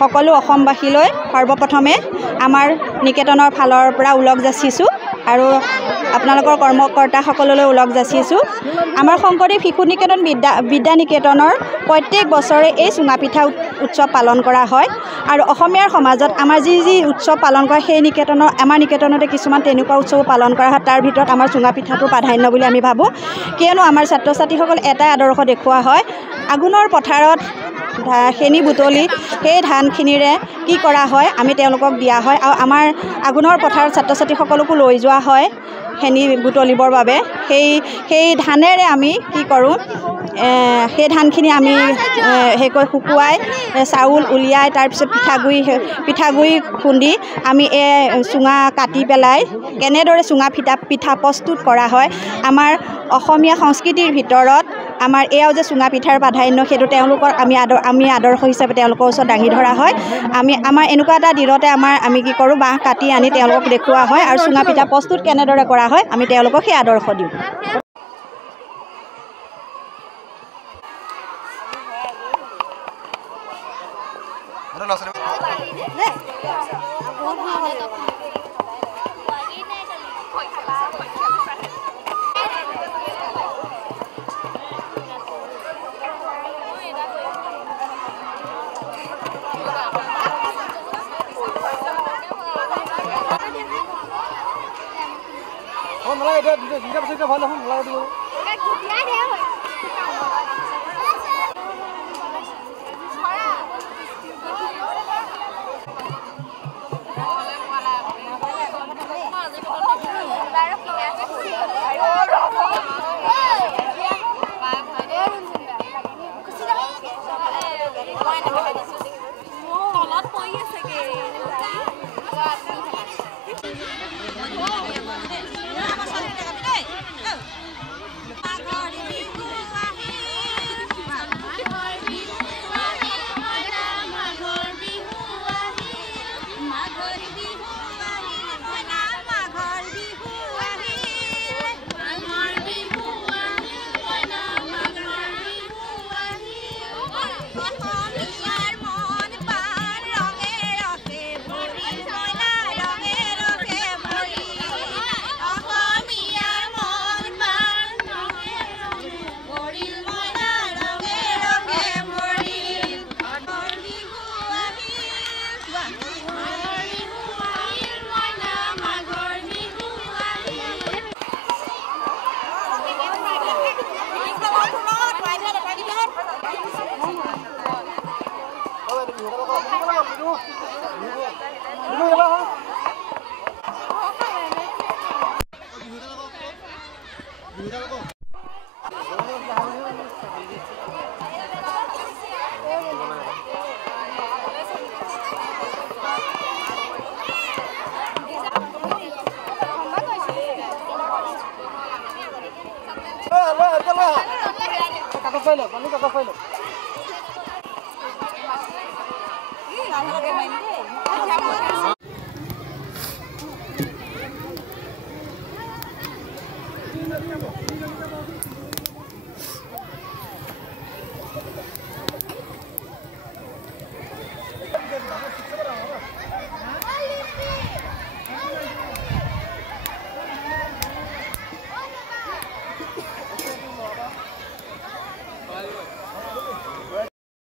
সকলো অসমবাসীলৈ সৰ্বপ্ৰথমে আমাৰ নিকেতনৰ ফালৰ পৰা ওলগ যাচিছোঁ আৰু আপোনালোকৰ কৰ্মকৰ্তাসকললৈ ওলগ যাচিছোঁ। আমাৰ শংকৰদেৱ শিশু নিকেতন বিদ্যা নিকেতনৰ প্ৰত্যেক বছৰে এই চুঙা পিঠা উৎসৱ পালন কৰা হয় আৰু অসমীয়াৰ সমাজত আমাৰ যি উৎসৱ পালন কৰা সেই আমাৰ নিকেতনতে কিছুমান তেনেকুৱা উৎসৱ পালন কৰা হয়। তাৰ ভিতৰত আমাৰ চুঙা পিঠাটো প্ৰাধান্য বুলি আমি ভাবোঁ, কিয়নো আমাৰ ছাত্ৰ ছাত্ৰীসকল এটাই আদৰ্শ দেখুওৱা হয়। আঘোণৰ পথাৰত খেনি বুটলি সেই ধানখিনিৰে কি কৰা হয়, আমি তেওঁলোকক দিয়া হয় আৰু আমাৰ আঘোণৰ পথাৰত ছাত্ৰ ছাত্ৰীসকলকো লৈ যোৱা হয় খেনি বুটলিবৰ বাবে। সেই ধানেৰে আমি কি কৰোঁ, সেই ধানখিনি আমি শুকুৱাই চাউল উলিয়াই তাৰপিছত পিঠাগুড়ি খুন্দি আমি চুঙা কাটি পেলাই কেনেদৰে চুঙা পিঠা প্ৰস্তুত কৰা হয়। আমাৰ অসমীয়া সংস্কৃতিৰ ভিতৰত আমাৰ এয়াও যে চুঙা পিঠাৰ প্ৰাধান্য, সেইটো তেওঁলোকৰ আমি আদৰ্শ হিচাপে তেওঁলোকৰ ওচৰত দাঙি ধৰা হয়। আমাৰ এনেকুৱা এটা দিনতে আমি কি কৰোঁ, বাঁহ কাটি আনি তেওঁলোকক দেখুওৱা হয় আৰু চুঙা পিঠা প্ৰস্তুত কেনেদৰে কৰা হয় আমি তেওঁলোকক সেই আদৰ্শ দিওঁ।